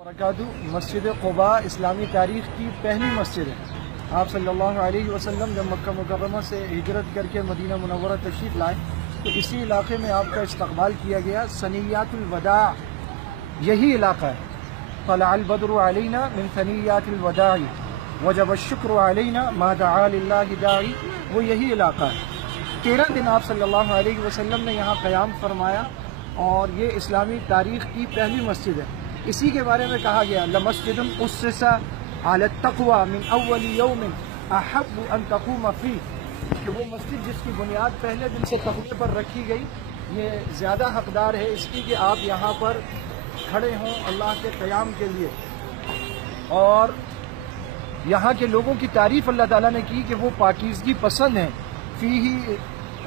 برکاتہ مسجد قباء اسلامی تاریخ کی پہلی مسجد ہے۔ آپ صلی اللہ علیہ وسلم جب مکہ مکرمہ سے ہجرت کر کے مدینہ منورہ تشریف لائے تو اسی علاقے میں آپ کا استقبال کیا گیا۔ ثنیات الوداع یہی علاقہ ہے۔ طلع البدر علینا من ثنیات الوداع وجب الشکر علینا ما دعا للہ داعی، وہ یہی علاقہ ہے۔ 13 دن آپ صلی اللہ علیہ وسلم نے یہاں قیام فرمایا اور یہ اسلامی تاریخ کی پہلی مسجد ہے۔ اسی کے بارے میں کہا گیا لمسجد اسس علی التقوی من اول یوم احب ان تقوم فیہ، کہ وہ مسجد جس کی بنیاد پہلے دن سے تقوی پر رکھی گئی یہ زیادہ حقدار ہے اس کی کہ آپ یہاں پر کھڑے ہوں اللہ کے قیام کے لیے۔ اور یہاں کے لوگوں کی تعریف اللہ تعالیٰ نے کی کہ وہ پاکیزگی پسند ہیں۔ فیہ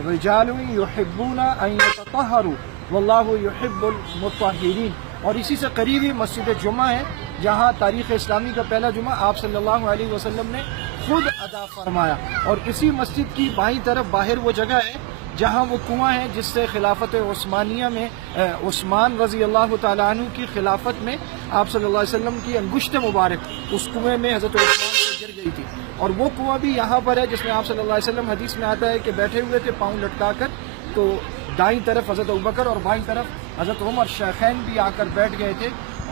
رجال یحبون ان یتطہروا واللہ یحب المطہرین، اور اسی سے قریب ہی مسجد جمعہ ہے جہاں تاریخ اسلامی کا پہلا جمعہ آپ صلی اللہ علیہ وسلم نے خود ادا فرمایا۔ اور اسی مسجد کی بائیں طرف باہر وہ جگہ ہے جہاں وہ کنواں ہے جس سے خلافت عثمانیہ میں عثمان رضی اللہ تعالیٰ عنہ کی خلافت میں آپ صلی اللہ علیہ وسلم کی انگشت مبارک اس کنویں میں حضرت عثمان سے گر گئی تھی، اور وہ کنواں بھی یہاں پر ہے جس میں آپ صلی اللہ علیہ وسلم حدیث میں آتا ہے کہ بیٹھے ہوئے تھے پاؤں لٹکا کر، تو دائیں طرف حضرت ابوبکر اور بائیں طرف حضرت عمر شیخین بھی آ کر بیٹھ گئے تھے،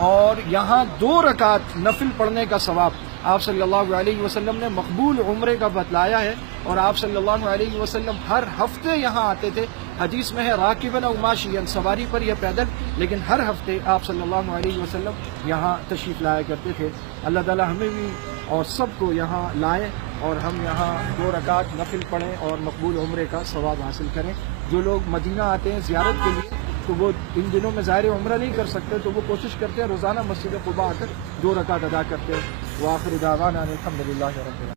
اور یہاں 2 رکعت نفل پڑھنے کا ثواب آپ صلی اللہ علیہ وسلم نے مقبول عمرے کا بتلایا ہے۔ اور آپ صلی اللہ علیہ وسلم ہر ہفتے یہاں آتے تھے، حدیث میں ہے راکباً او ماشیاً، سواری پر یا پیدل، لیکن ہر ہفتے آپ صلی اللہ علیہ وسلم یہاں تشریف لایا کرتے تھے۔ اللہ تعالی ہمیں بھی اور سب کو یہاں لائیں اور ہم یہاں 2 رکعت نفل پڑھیں اور مقبول عمرے کا ثواب حاصل کریں۔ جو لوگ مدینہ آتے ہیں زیارت کے لیے تو وہ ان دنوں میں ظاہر عمرہ نہیں کر سکتے تو وہ کوشش کرتے ہیں روزانہ مسجد قباء آ کر 2 رکعت ادا کرتے ہیں۔ وآخر دعوانا الحمدللہ رب العالمین۔